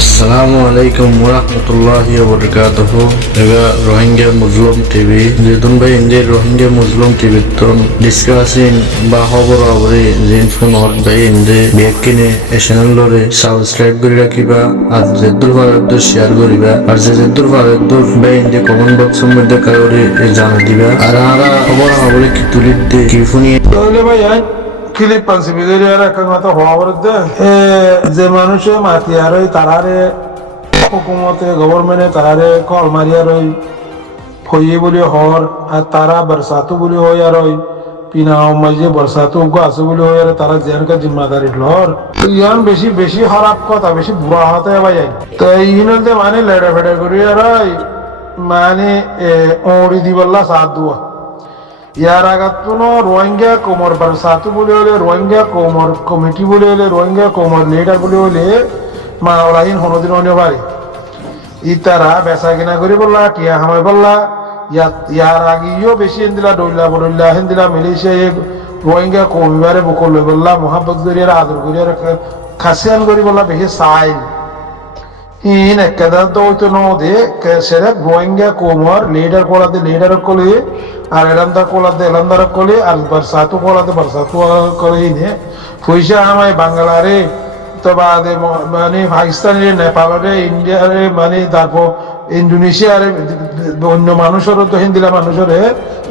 আসসালামু আলাইকুম ওরহমতুল্লাহি ওবরকাতুহ। এগা রোহিঙ্গা মুসলিম টিভি যেতুন ভাই ইন্ডিয়ার রোহিঙ্গা মুসলিম টিভি তন ডিসকাসিং বা খবর খবরে জিন ফোন হট ভাই ইন্দে বিয়াকিনে এ চ্যানেল লরে সাবস্ক্রাইব করে রাখিবা আর যেদুর ভারতদের শেয়ার করিবা আর যেদুর ভারতদের ভাই ইন্দে কমেন্ট বক্সের মধ্যে কায়রে জানা দিবা আর আরা খবর খবরে কি তুলি দে কি ফোনিয়ে তাহলে ভাই ক্লিপ পানছি বিজয় আর একটা কথা হওয়া বলতে যে মানুষে মাতি আর ওই তারারে হুকুমতে গভর্নমেন্টে তারারে কল মারিয়ার ওই ফইয়ে বলি হর আর তারা বরসাতু বলি হয় আর ওই পিনা মাঝে বরসাতু আছে বলি হয় আর তারা জেনকা জিম্মাদারি লর ইয়ান বেশি বেশি খারাপ কথা বেশি বুড়া হতে ভাই তো ইনলতে মানে লেড়া ফেড়া করি আর মানে ওড়ি দিবল্লা সাথ দুয়া ইয়ার আগাতুনো রোহিঙ্গা কোমর বরসাতু বলে হলে রোহিঙ্গা কোমর কমিটি বলে হলে রোহিঙ্গা কোমর লিডার বলে হলে মা ওলাহিন হনদিন অন্য পারে ইতারা বেচা কিনা করে বললা টিয়া হামাই বললা ইয়ার আগেও বেশি হিন্দিলা ডইলা বড়ইলা হিন্দিলা মালয়েশিয়া রোহিঙ্গা কমিবারে বকল বললা মোহাম্মদ জরিয়ার আদর করিয়ার খাসিয়ান করি বললা বেশি সাইল ইন একদা তো হইতো নদে সেরে রোহিঙ্গা কোমর লিডার কোলাতে লিডার কলি আর এলামদার কোলাতে এলামদার কলি আর বরসাতু কোলাতে বরসাতু কলি নে পয়সা আমায় বাংলারে তো বাদে মানে পাকিস্তানে নেপালে ইন্ডিয়ারে মানে তারপর ইন্দোনেশিয়ারে অন্য মানুষেরও তো হিন্দিলা মানুষের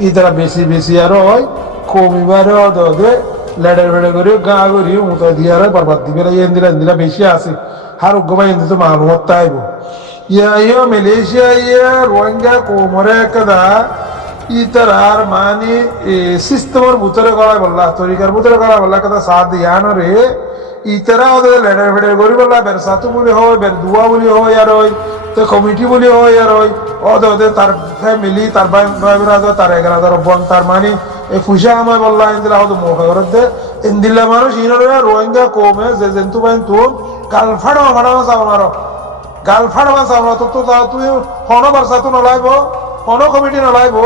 ই তারা বেশি বেশি আর হয় কমিবারে ওদের লেডার বেড়ে করে গা করি উঁতা দিয়ে আর বরবাদ দিবে ইন্দিলা বেশি আছে হার উগ্রবাই ইন্দি তো মালুমত তাইব ইয়া মালয়েশিয়া ইয়া রোহিঙ্গা কোমরে একদা ইতারার মানে সিস্টেমের ভিতরে করাই বললা তরিকার ভিতরে করাই বললা কথা সাথ ইয়ানরে ইতারা ওদের লেডার ফেডার করি বললা বেরসাতু বলি হয় বের দুয়া বলি হয় আর ওই তো কমিটি বলি হয় আর ওই ওদের তার ফ্যামিলি তার ভাই ব্রাদার তার 11,000 বোন তার মানে এই ফুসা আমায় বললা ইন্দিলা হতো মোহরতে ইন্দিলা মানুষ ইনরে রোহিঙ্গা কমে যে জন্তু বাইন তো গাল ফাড়া চাও মারো গাল ফাড়া চাও না তো তুই হন বেরসাতু নলাইব হন কমিটি নলাইব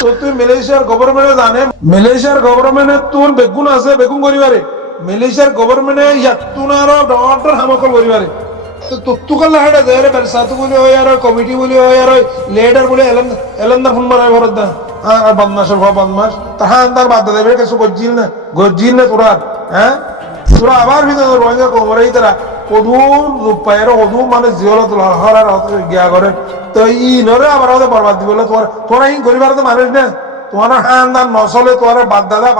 তো তুই মালয়েশিয়ার গভর্নমেন্টে জানে মালয়েশিয়ার গভর্নমেন্টে তোর বেগুন আছে বেগুন করিবারে মালয়েশিয়ার গভর্নমেন্টে ইয়াতুনার ডক্টর হামকল করিবারে তো তুকাল্লা হেডা দেরে বেরসাতু বলি হয় আর কমিটি বলি হয় আর লিডার বলি এলন্দা ফোন মারাই ভরত দা আর বদমাশের বদমাশ তাহার তার বাদ দেবে কিছু গজ্জিল না তোরা হ্যাঁ তোরা আবার ভিতরে রোহিঙ্গা কোমরেই তারা কদুম রূপায়ের কদুম মানে জিয়লত হরার গিয়া করে তো ই নরে আবার ওদের বরবাদ দিব তোরা ই গরিবার তো মানুষ না তোমার হান্দান নচলে তোমার বাদ দাদা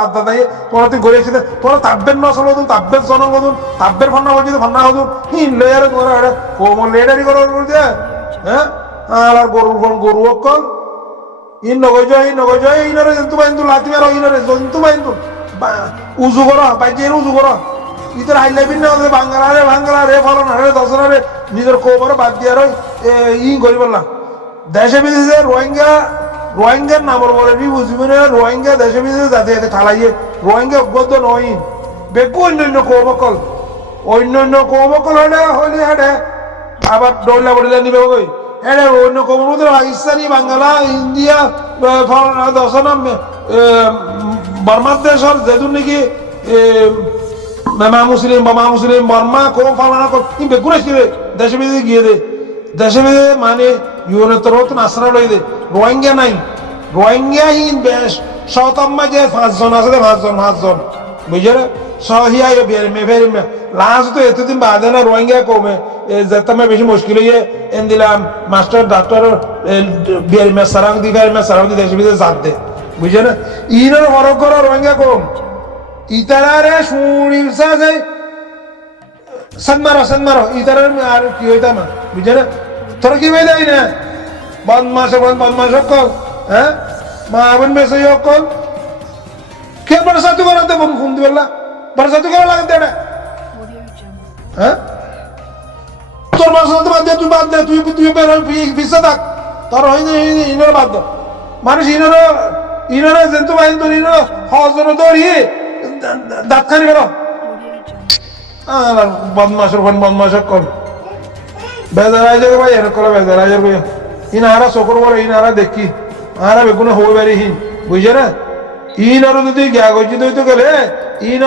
তোরা তুই গড়িয়েছি তোরা তাব্বের নচল হতুন তাব্বের জনক হতুন তাব্বের ফন্না হচ্ছে ফন্না হতুন হিন লেয়ারে তোরা কোমর লেডারি করার বলছে হ্যাঁ আর গরু অকল ইন নগৈ যায় ইনরে জন্তু বাইন্তু লাতি মারো ইনরে জন্তু বাইন্তু উজু করো বাইজের উজু করো ইতর হাইলাইবিন না বাংলারে ফলন হারে দশনারে নিজের কোমর বাদ দিয়ার ই করি বললাম দেশে বিদেশে রোহিঙ্গার নামর বলে বুঝবি না রোহিঙ্গা দেশে বিদেশে জাতি এতে ঠালাইয়ে রোহিঙ্গা অজ্ঞত নয় বেকু অন্যান্য কৌমকল হলে হেডে আবার ডইলা বড়িলা নিবে কই হেডে অন্য কৌমর মধ্যে পাকিস্তানি বাংলা ইন্ডিয়া দশনাম বর্মার দেশের যেদুর নাকি মা মুসলিম বর্মা কম ফালানা বেকু আসবে দেশে বিদেশে গিয়ে দে দেশে বিদেশে মানে ইউনেতর নতুন আশ্রয় লই দে রোহিঙ্গা নাই রোহিঙ্গা হিন বেশ সৌতাম্মা যে 5 জন আছে 5 জন বুঝলে সহিয়া মেফের লাস্ট তো এতদিন বাদে না রোহিঙ্গা কমে যেতামে বেশি মুশকিল হয়ে এন দিলাম মাস্টার ডাক্তার বিয়ার মে সারাং দি দেশে বিদেশে জাত দে বুঝলে ইনের বরক করো রোহিঙ্গা কম ইতারারে শুনিলসা যে সন্মারো ইতারার আর কি হইতাম বুঝলে তোরা কি বেদাই না বদমাস অকল হ্যাঁ মা বোন বেশি অকল কে বরসাতু করাতে বোন ফোন দিবলা বরসাতু করা লাগতে এটা হ্যাঁ তোর বরসাতু বাদ দে তুই বিশ্বাস থাক তোর হয়নি ইনর বাদ দে মানুষ ইনর জন্তু বাইন তোর ইনর হজন দৌড়িয়ে দাঁত খানি বেরো বদমাস অকল বেজারাই যাবে ভাই এর করে বেজারাই যাবে ইনারা চকুর বলে ইনারা দেখি আরা বেগুনে হয়ে পারি হিন বুঝছে না ইন আর যদি গ্যা গজিত হইতে গেলে ইন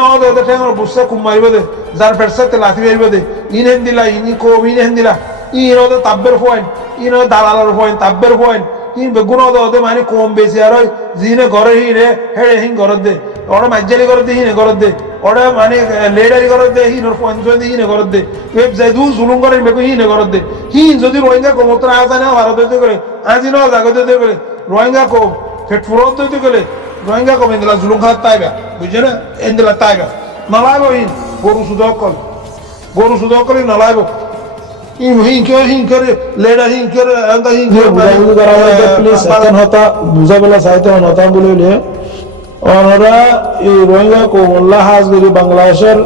ঠেঙর বুঝছে খুব মারিব দে যার পেটসাতে লাথি মারিব দে ইনেন দিলা ইনি কম ইনেন দিলা ইনো তো তাব্বের পয়েন্ট ইনো দালালের পয়েন্ট তাব্বের পয়েন্ট ইন বেগুন ওদের মানে কম বেশি আর জিনে ঘরে হিনে হেড়ে হিন ঘরত দে ওরা মাজ্জালি ঘরত দে হিনে ঘরত দে ওরা মানে লেডারি ঘরত দে হিনোর পয়েন্ট হিনে ঘরত দে যাই দু জুলুম করেন বেগু হিনে ঘরত দে হিন যদি রোহিঙ্গা কমত না আসে না ভারত হইতে করে আজি না জাগত হইতে করে রোহিঙ্গা কম ফেট ফুরত হইতে গেলে রোহিঙ্গা কম এন্দিলা জুলুম খাত তাইবা বুঝছে না এন্দিলা তাইবা নালাইব হিন গরু শুধু অকল নালাইব বুঝাবেলা চাইতে হতা বলে ওনারা এই রোহিঙ্গা কৌমল্লা হাজগিরি বাংলাদেশের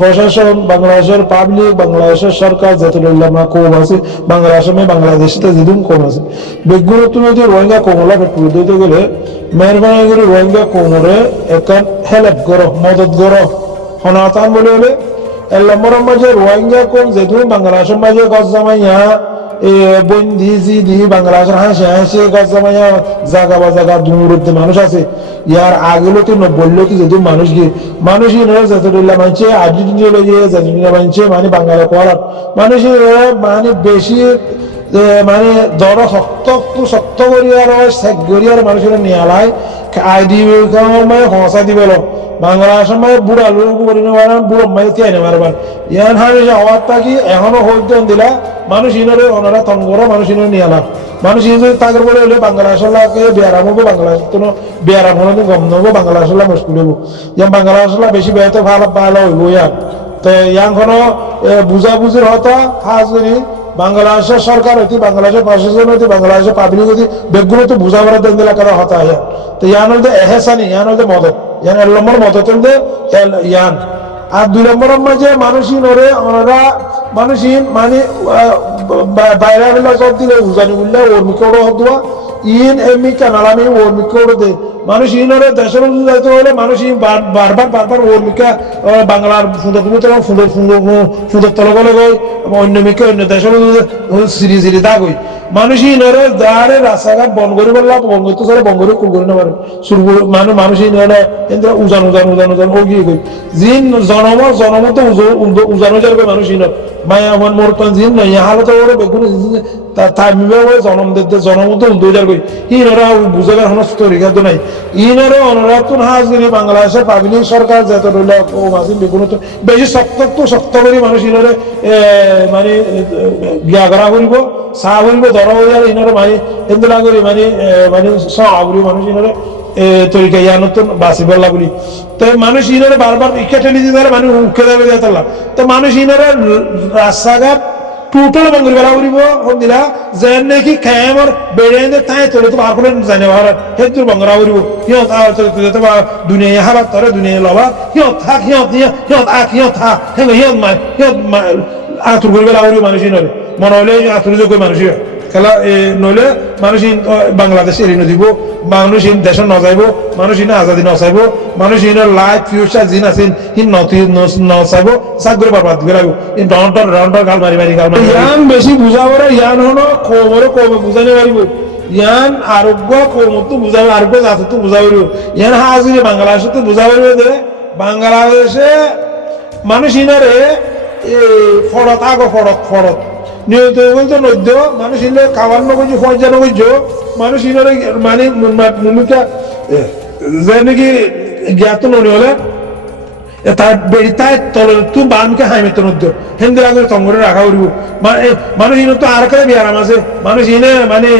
প্রশাসন বাংলাদেশের পাবলিক বাংলাদেশের সরকার যতগুলো কম আছে বাংলাদেশে যেদিন কম আছে বেগুনত্ব যদি রোহিঙ্গা কৌমল্লা পেট্রোল দিতে গেলে মেহরবানি করে রোহিঙ্গা কৌমরে একটা হেল্প করো মদত করো হনাতান বলে হলে নম্বর মাঝে রোহিঙ্গা কম যেদিন বাংলাদেশের মাঝে গছ জমাইয়া বন্দি জিদি বাংলাদেশের হাসি গছ জমাইয়া জাগা বা জাগা দূরত্বে মানুষ আছে ইয়ার আগেলো তো বললো কি যদি মানুষ যতটা মানছে আর্জেন্টিনা যতটা মানছে মানে বাঙালি করার মানুষ মানে বেশি মানে দর শক্ত করিয়ার শেখ করিয়ার মানুষের নিয়ালায় আইডি মানে হসা দিবে বাংলাদেশের মাঝে বুড়া লোক করি না বুড়ো মাঝে তিয়াই নেবার ইয়ান হাসি হওয়ার থাকি এখনো হইতেন দিলা মানুষ ইনরে ওনারা তঙ্গরা মানুষ ইনরে নিয়ালা মানুষ ইন যদি তাদের বলে হলে বাংলাদেশকে বেয়ারাম হবো বাংলাদেশ কোনো বেয়ারাম হলে গম নেবো বাংলাদেশ মুশকিল হবো ইয়ান বাংলাদেশ বেশি বেড়াতে ভালো হইব ইয়ান তো ইয়ান কোনো বুঝাবুঝির হতা হাজরি বাংলাদেশের সরকার হইতে বাংলাদেশের প্রশাসন হইতে বাংলাদেশের পাবলিক হইতে বেগুলো তো বুঝাবার দেন দিলা কারা হতা ইয়ান তো ইয়ান হলতে এহেসানি ইয়ান হলতে মদত ইয়ান 1 নম্বর মদত হলতে ইয়ান আর 2 নম্বর মাঝে মানুষই নরে ওনারা মানুষই মানে বাইরে বেলা সব দিলে উজানি বললে ওর মুখে ওরা হতুয়া ইন এমনি কানালামি ওর মুখে ওরা দে মানুষ ইনরে দেশের যাইতে হলে মানুষ বারবার ওর মুখে বাংলার সুন্দর তলগলে গই অন্য মুখে অন্য দেশের সিরি দাগ মানুষ ইনরে দাঁড়ে রাস্তাঘাট বন করি বললাম বন করতে চাইলে বন করে কুল করে না পারে মানুষ ইনরে উজান ওগিয়ে গই জিন জনমত উজানো যাবে মানুষ ইনর মায়া আমার মোরতন জিন নয় হালত ওরা বেগুন তামিবে জনম দিতে জনমত উন্দোজার গই ইনরা বুঝাবার কোনো তরিকা তো নাই ইনরে অনুরাধন হাজগিরি বাংলাদেশের পাবলিক সরকার যত রইল ও মাসিম বেগুন তো বেশি শক্ত করি মানুষ ইনরে মানে বিয়া করা করিব চাহ করিব ধরা হইয়ার ইনরে মানে এন্দলা করি মানে সাবরি মানুষ ইনরে তরিকা ইয়ানতন বাসি বললা বলি তো মানুষ ইনরে বারবার ইকে ঠেলি দিতে মানুষ উঠে যাবে যাইতাল্লা তো মানুষ ইনরে রাস্তাঘাট টোটাল বাঙ্গুরি বেলা করিব দিলা যেন নাকি খায়ামর বেড়ে তাই তোলে তো বার করে জানে ভাড়া হেতুর বাঙ্গরা করিব সিহঁত দুনিয়া হাবাত তরে দুনিয়া লবা সিহঁত থাক সিহঁত থাক সিহঁত আঁতুর করি বেলা করিব মানুষ নরে মনে হলে আঁতুর যোগ্য মানুষ খেলা নইলে মানুষ বাংলাদেশ এড়িয়ে দিব মানুষ দেশে নজাইব মানুষ আজাদি নচাইব মানুষ লাইফ ফিউচার জিন আছে নচাইব চাকরি বরবাদ করে লাগব ডন্টর গাল মারি ইয়ান বেশি বুঝাবো ইয়ান হলো কমে বুঝানি পারিব ইয়ান আরোগ্য কমতো বুঝাবে আরোগ্য জাততো বুঝাব ইয়ান হাজিরে বাংলাদেশতো বুঝাব যে বাংলাদেশে মানুষ ইনারে ফড়ত নিয়মিত বলতে নদ্য মানুষ ইনলে খাবার নগজ ফয়জা নগজ মানুষ ইনরে মানে মুমিকা যে নাকি জ্ঞাত ননি হলে তার বেড়িতায় তলে তুই বানকে হাইমে তো নদ্য হেন্দির আগে তঙ্গরে রাখা উড়ব মানুষ ইন তো আর করে বিয়ারাম আছে মানুষ ইনে মানে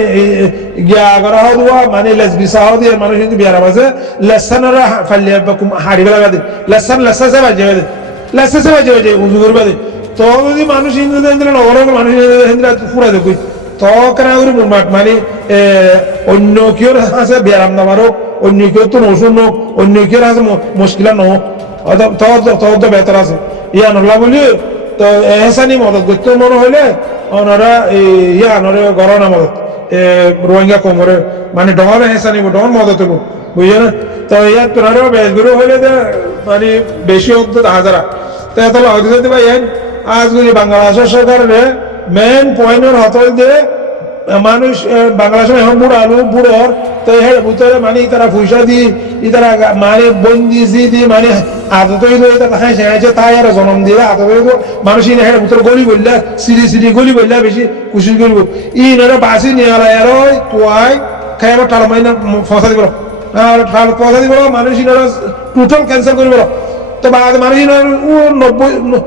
গিয়া করা হওয়া মানে লেস বিসা হওয়া দিয়ে মানুষ কিন্তু বিয়ারাম আছে লেসানরা ফালিয়া হাড়ি বেলা বাদে লেসা বাজে বাজে উজু করবা দে তো যদি মানুষ নগর মানুষ পুরা দেখুই তো কেন মানে অন্য কেউ আছে ব্যায়াম নামারক অন্য কেউ তো নসুন নোক অন্য কেউ আছে মুশকিলা নোক তো বেতর আছে ইয়া নলা বলি তো এহসানি মদত করতে মনে হইলে ওনারা ইয়া নরে গরনা মদত রোহিঙ্গা কোমরে মানে ডর এহসানি ডর মদত হবো বুঝছো না তো ইয়া তোরা বেশগুলো হইলে মানে বেশি হতো হাজারা তো এত হতে ভাই আজগুলি বাংলাদেশের সরকারের মেন পয়েন্টের হতল দিয়ে মানুষ বাংলাদেশের এখন বুড়োর তো ভিতরে মানে তারা পয়সা দি তারা মানে বন্দি দি মানে আদত হইলো এটা হ্যাঁ সে তাই আর জন্ম দিলা আদত হইলো মানুষ ইনে হেঁটে ভিতরে গলি বললা সিঁড়ি সিঁড়ি গলি বললা বেশি কুশি গলি ই নরে বাসি নিয়ে আলা আর ওই তোয়াই খাই আবার টাল মাইনা ফসা দিব আর টাল ফসা দিব মানুষ ইনারা টোটাল ক্যান্সেল করিব তো বাদ মানুষ ইনার 90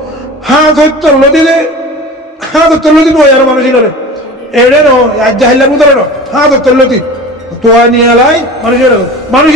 হাত ধরলো দিলে হাত ধরলো দিল আর মানুষ ইনারে এড়ে নো আজ জাহিলা বুতরে নো হাত ধরলো দি তোয়া নিয়ে আলাই মানুষ